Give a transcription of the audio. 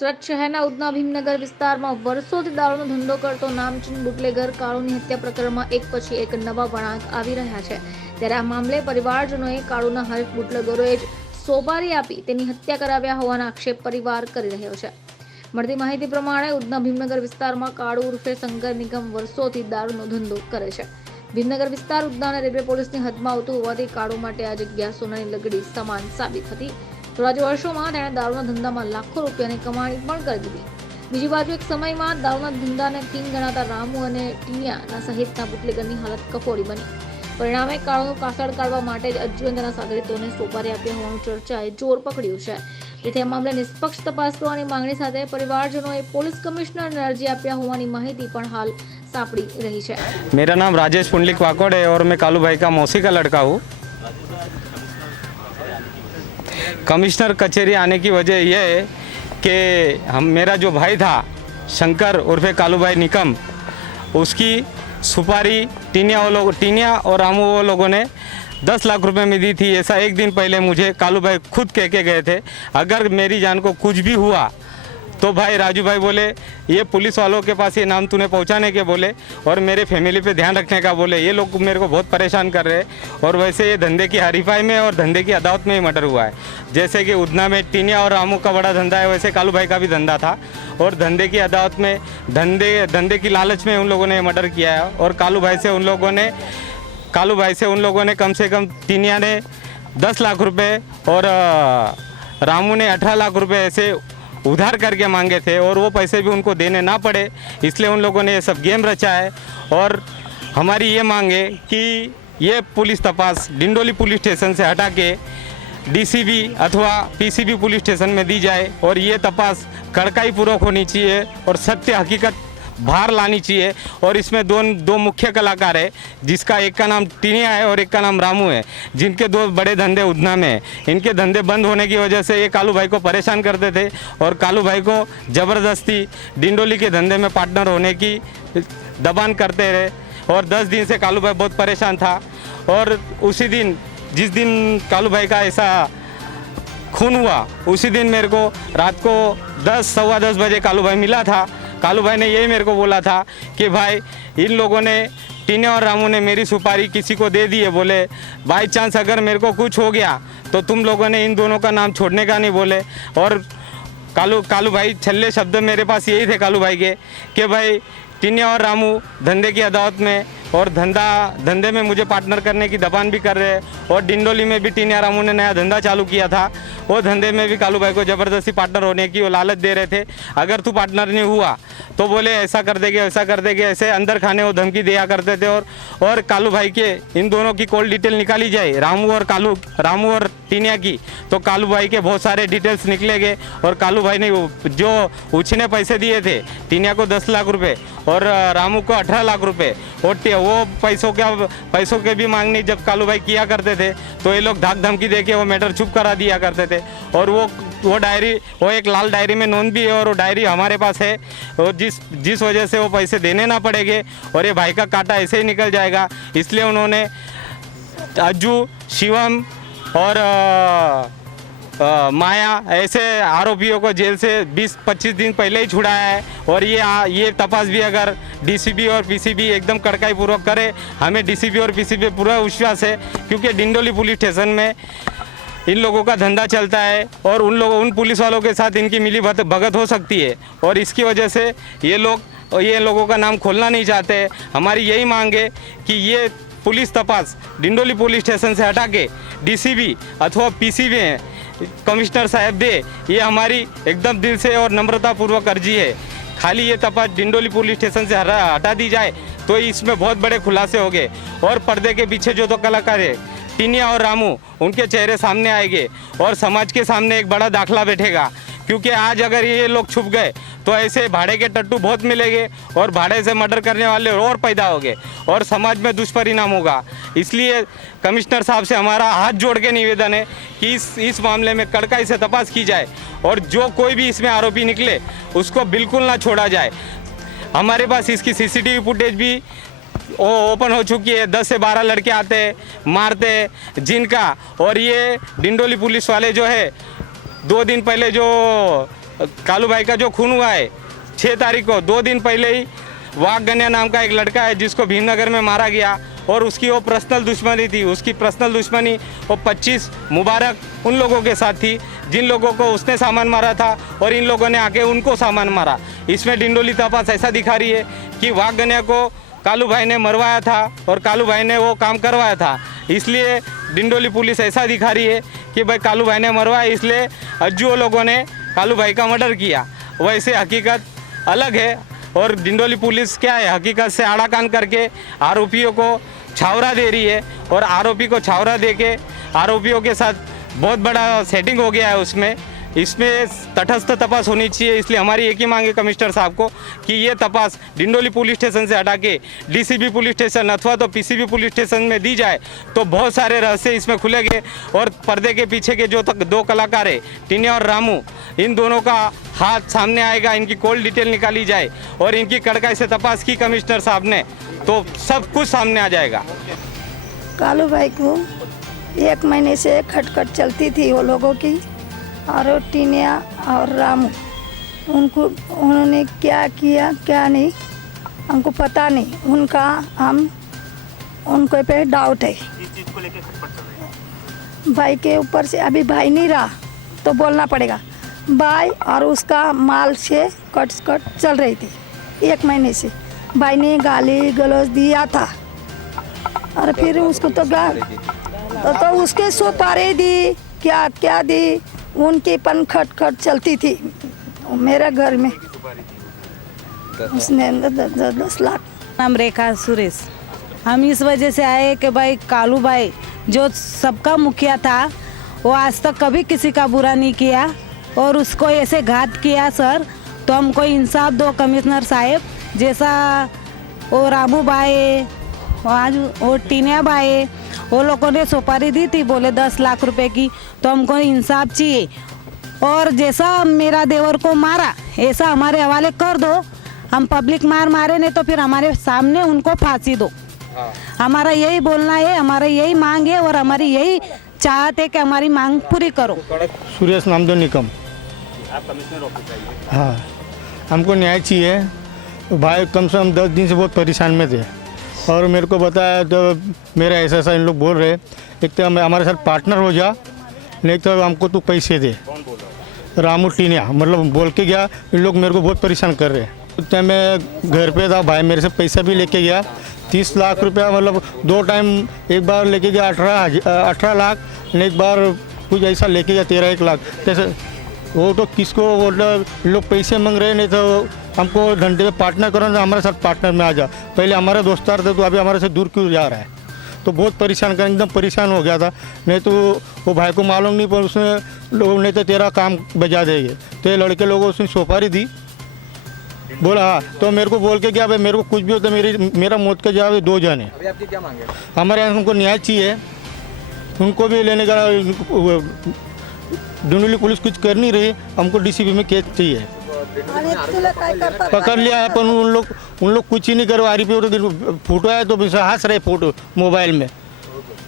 સુરત શહેરના ઉધના ભીમનગર વિસ્તારમાં વર્ષોથી દારૂનો ધંધો કરતો નામચીન બુટલેગર કાળુની હત્યા પ્રકરણમાં એક પછી એક નવા વળાંક આવી રહ્યા છે। ત્યારે આ મામલે પરિવારજનોએ કાળુના હરીફ બુટલેગરોએ જ સોપારી આપી તેની હત્યા કરાવ્યા હોવાના આક્ષેપ પરિવાર કરી રહ્યો છે। મળતી માહિતી પ્રમાણે ઉધના ભીમનગર વિસ્તારમાં કાળુ ઉર્ફે શંકર નિગમ વર્ષોથી દારૂનો ધંધો કરે છે। ભીમનગર વિસ્તાર ઉધના રેલવે પોલીસની હદમાં આવતું હોવાથી કાળુ માટે આ જગ્યા સોનાની લગડી સમાન સાબિત હતી। થોડા જ વર્ષોમાં તેણે દારૂના ધંધામાં લાખો રૂપિયાની કમાણી પણ કરી દીધી। બીજી બાજુ એક સમયમાં દારૂના ધંધાને કિંગ ગણાતા રામુ અને ટીનિયાના સહિતના બુટલેગરની હાલત કફોડી બની। પરિણામે કાળુનું કાસળ કાઢવા માટે જ અજ્જુ અને તેના સાગરીતોને સોપારી આપ્યા હોવાનું ચર્ચાએ જોર પકડ્યું છે। જેથી આ મામલે નિષ્પક્ષ તપાસ કરવાની માંગણી સાથે પરિવારજનોએ પોલીસ કમિશનરને અરજી આપ્યા હોવાની માહિતી પણ હાલ सापड़ी रही है। मेरा नाम राजेश पुंडलिक वाकोड है और मैं कालू भाई का मौसी का लड़का हूँ। कमिश्नर कचहरी आने की वजह यह है कि मेरा जो भाई था शंकर उर्फे कालू भाई निकम, उसकी सुपारी टीनिया और रामू वो लोगों ने 10 लाख रुपए में दी थी। ऐसा एक दिन पहले मुझे कालू भाई खुद कह के गए थे, अगर मेरी जान को कुछ भी हुआ तो भाई राजू भाई बोले ये पुलिस वालों के पास ये नाम तूने पहुंचाने के बोले और मेरे फैमिली पे ध्यान रखने का बोले। ये लोग मेरे को बहुत परेशान कर रहे हैं और वैसे ये धंधे की हरीफाई में और धंधे की अदावत में ही मर्डर हुआ है। जैसे कि उधना में टीनिया और रामू का बड़ा धंधा है, वैसे कालू भाई का भी धंधा था और धंधे की अदावत में धंधे की लालच में उन लोगों ने मर्डर किया है। और कालू भाई से उन लोगों ने कम से कम टीनिया ने 10 लाख रुपये और रामू ने 18 लाख रुपये ऐसे उधार करके मांगे थे और वो पैसे भी उनको देने ना पड़े, इसलिए उन लोगों ने ये सब गेम रचा है। और हमारी ये मांग है कि ये पुलिस तपास डिंडोली पुलिस स्टेशन से हटा के डीसीबी अथवा पीसीबी पुलिस स्टेशन में दी जाए और ये तपास कड़काई पूर्वक होनी चाहिए और सत्य हकीकत बाहर लानी चाहिए। और इसमें दो मुख्य कलाकार है, जिसका एक का नाम टीनिया है और एक का नाम रामू है, जिनके 2 बड़े धंधे उधना में है। इनके धंधे बंद होने की वजह से ये कालू भाई को परेशान करते थे और कालू भाई को ज़बरदस्ती डिंडोली के धंधे में पार्टनर होने की दबान करते रहे और 10 दिन से कालू भाई बहुत परेशान था। और उसी दिन जिस दिन कालू भाई का ऐसा खून हुआ, उसी दिन मेरे को रात को 10 सवा 10 बजे कालू भाई मिला था। कालू भाई ने यही मेरे को बोला था कि भाई इन लोगों ने टीनिया और रामू ने मेरी सुपारी किसी को दे दी है, बोले बाई चांस अगर मेरे को कुछ हो गया तो तुम लोगों ने इन दोनों का नाम छोड़ने का नहीं बोले। और कालू भाई छल्ले शब्द मेरे पास यही थे कालू भाई के कि भाई टीनिया और रामू धंधे की अदावत में और धंधे में मुझे पार्टनर करने की दबान भी कर रहे हैं। और डिंडोली में भी टीनिया रामू ने नया धंधा चालू किया था, वो धंधे में भी कालू भाई को ज़बरदस्ती पार्टनर होने की वो लालच दे रहे थे। अगर तू पार्टनर नहीं हुआ तो बोले ऐसा कर देंगे वैसा कर देंगे, ऐसे अंदर खाने वो धमकी दिया करते थे। और कालू भाई के इन दोनों की कॉल डिटेल निकाली जाए, रामू और टीनिया की, तो कालू भाई के बहुत सारे डिटेल्स निकलेंगे। और कालू भाई ने जो उछने पैसे दिए थे, टीनिया को 10 लाख रुपये और रामू को 18 लाख रुपये, और वो पैसों के भी मांगनी जब कालू भाई किया करते थे तो ये लोग धाक धमकी देके वो मैटर चुप करा दिया करते थे। और वो डायरी, वो एक लाल डायरी में नोंद भी है और वो डायरी हमारे पास है, और जिस वजह से वो पैसे देने ना पड़ेंगे और ये भाई का कांटा ऐसे ही निकल जाएगा। इसलिए उन्होंने अज्जू, शिवम और माया ऐसे आरोपियों को जेल से 20-25 दिन पहले ही छुड़ाया है। और ये तपास भी अगर डीसीबी और पीसीबी एकदम कड़काई पूर्वक करे, हमें डीसीबी और पीसीबी पे पूरा विश्वास है, क्योंकि डिंडोली पुलिस स्टेशन में इन लोगों का धंधा चलता है और उन पुलिस वालों के साथ इनकी मिली भगत हो सकती है। और इसकी वजह से ये लोगों का नाम खोलना नहीं चाहते। हमारी यही मांग है कि ये पुलिस तपास डिंडोली पुलिस स्टेशन से हटा के डीसीबी अथवा पीसीबी कमिश्नर साहब दे, ये हमारी एकदम दिल से और नम्रता पूर्वक अर्जी है। खाली ये तपास डिंडोली पुलिस स्टेशन से हटा दी जाए तो इसमें बहुत बड़े खुलासे होंगे। और पर्दे के पीछे जो 2 कलाकार है टीनिया और रामू, उनके चेहरे सामने आएंगे और समाज के सामने एक बड़ा दाखला बैठेगा। क्योंकि आज अगर ये लोग छुप गए तो ऐसे भाड़े के टट्टू बहुत मिलेंगे और भाड़े से मर्डर करने वाले और पैदा होंगे और समाज में दुष्परिणाम होगा। इसलिए कमिश्नर साहब से हमारा हाथ जोड़ के निवेदन है कि इस मामले में कड़काई से तपास की जाए और जो कोई भी इसमें आरोपी निकले उसको बिल्कुल ना छोड़ा जाए। हमारे पास इसकी सीसीटीवी फुटेज भी ओपन हो चुकी है। 10 से 12 लड़के आते हैं, मारते हैं जिनका। और ये डिंडोली पुलिस वाले जो है 2 दिन पहले जो कालू भाई का जो खून हुआ है 6 तारीख को, 2 दिन पहले ही वाघ गन्या नाम का एक लड़का है जिसको भीमनगर में मारा गया, और उसकी वो पर्सनल दुश्मनी थी। उसकी पर्सनल दुश्मनी वो 25 मुबारक उन लोगों के साथ थी जिन लोगों को उसने सामान मारा था, और इन लोगों ने आके उनको सामान मारा। इसमें डिंडोली तपास ऐसा दिखा रही है कि वाघ गन्या को कालू भाई ने मरवाया था और कालू भाई ने वो काम करवाया था। इसलिए डिंडोली पुलिस ऐसा दिखा रही है कि भाई कालू भाई ने मरवाया, इसलिए अज्जुओं लोगों ने कालू भाई का मर्डर किया। वैसे हकीकत अलग है, और डिंडोली पुलिस क्या है, हकीकत से आड़ा कान करके आरोपियों को छावरा दे रही है, और आरोपी को छावरा दे के आरोपियों के साथ बहुत बड़ा सेटिंग हो गया है। इसमें तटस्थ तपास होनी चाहिए। इसलिए हमारी एक ही मांग है कमिश्नर साहब को कि ये तपास डिंडोली पुलिस स्टेशन से हटा के डीसीबी पुलिस स्टेशन अथवा तो पीसीबी पुलिस स्टेशन में दी जाए, तो बहुत सारे रहस्य इसमें खुलेंगे, और पर्दे के पीछे के जो 2 कलाकार है टीनिया और रामू, इन दोनों का हाथ सामने आएगा। इनकी कॉल डिटेल निकाली जाए और इनकी कड़काई से तपास की कमिश्नर साहब ने, तो सब कुछ सामने आ जाएगा। कालू भाई को 1 महीने से खटखट चलती थी वो लोगों की, और टीनिया और रामू उन्होंने क्या किया क्या नहीं हमको पता नहीं। उनको पे डाउट है। इस चीज को लेकर खटपट चल रही है। भाई के ऊपर से अभी भाई नहीं रहा तो बोलना पड़ेगा। भाई और उसका माल से कट चल रही थी 1 महीने से। भाई ने गाली गलौज दिया था, और फिर उसको तो उसके सुपारी दी, क्या क्या दी, उनकी पन खट चलती थी मेरे घर में। उसने 10 लाख। नाम रेखा सुरेश। हम इस वजह से आए कि भाई कालू भाई जो सबका मुखिया था, वो आज तक कभी किसी का बुरा नहीं किया, और उसको ऐसे घात किया सर, तो हमको इंसाफ दो कमिश्नर साहब। जैसा वो रामू भाई, आज वो टीनिया भाई, वो लोगों ने सुपारी दी थी, बोले 10 लाख रुपए की, तो हमको इंसाफ चाहिए। और जैसा मेरा देवर को मारा ऐसा हमारे हवाले कर दो। हम पब्लिक मारे नहीं तो फिर हमारे सामने उनको फांसी दो। हमारा यही बोलना है, हमारा यही मांग है, और हमारी यही चाहत है कि हमारी मांग पूरी करो। सुरेश नामदेव निकम। आप कमिश्नर ऑफिस आइए। हाँ, हमको न्याय चाहिए। भाई कम से कम 10 दिन से बहुत परेशान में थे, और मेरे को बताया तो मेरा ऐसा इन लोग बोल रहे, एक तो हमारे साथ पार्टनर हो जा, नहीं तो हमको तू पैसे दे। कौन बोल रहा है? रामू टीनिया मतलब बोल के गया। इन लोग मेरे को बहुत परेशान कर रहे हैं। तो मैं घर पे था, भाई मेरे से पैसा भी लेके गया 30 लाख रुपया, मतलब 2 टाइम, एक बार लेके गया 18 लाख, एक बार कुछ ऐसा लेके गया 13-1 लाख। जैसे वो तो किसको लोग पैसे मांग रहे, नहीं तो हमको घंटे में पार्टनर करो ना, हमारे साथ पार्टनर में आ जा। पहले हमारे दोस्तार थे तो अभी हमारे से दूर क्यों जा रहा है? तो बहुत परेशान कर, एकदम परेशान हो गया था। नहीं तो वो भाई को मालूम नहीं, पर उसने लोग नहीं तो तेरा काम बजा देंगे। तो ये लड़के लोगों उसने सुपारी दी, बोला हाँ, तो मेरे को बोल के क्या भाई मेरे को कुछ भी होता मेरा मौत का जवाब 2 जन है। अभी आपकी क्या मांग है? हमारे यहाँ हमको न्याय चाहिए, उनको भी लेने का। डिंडोली पुलिस कुछ कर नहीं रही, हमको डीसीबी में केस चाहिए। पकड़ लिया है, पर उन लोग कुछ ही नहीं करो। आरी पे फोटो है तो हंस रहे फोटो मोबाइल में।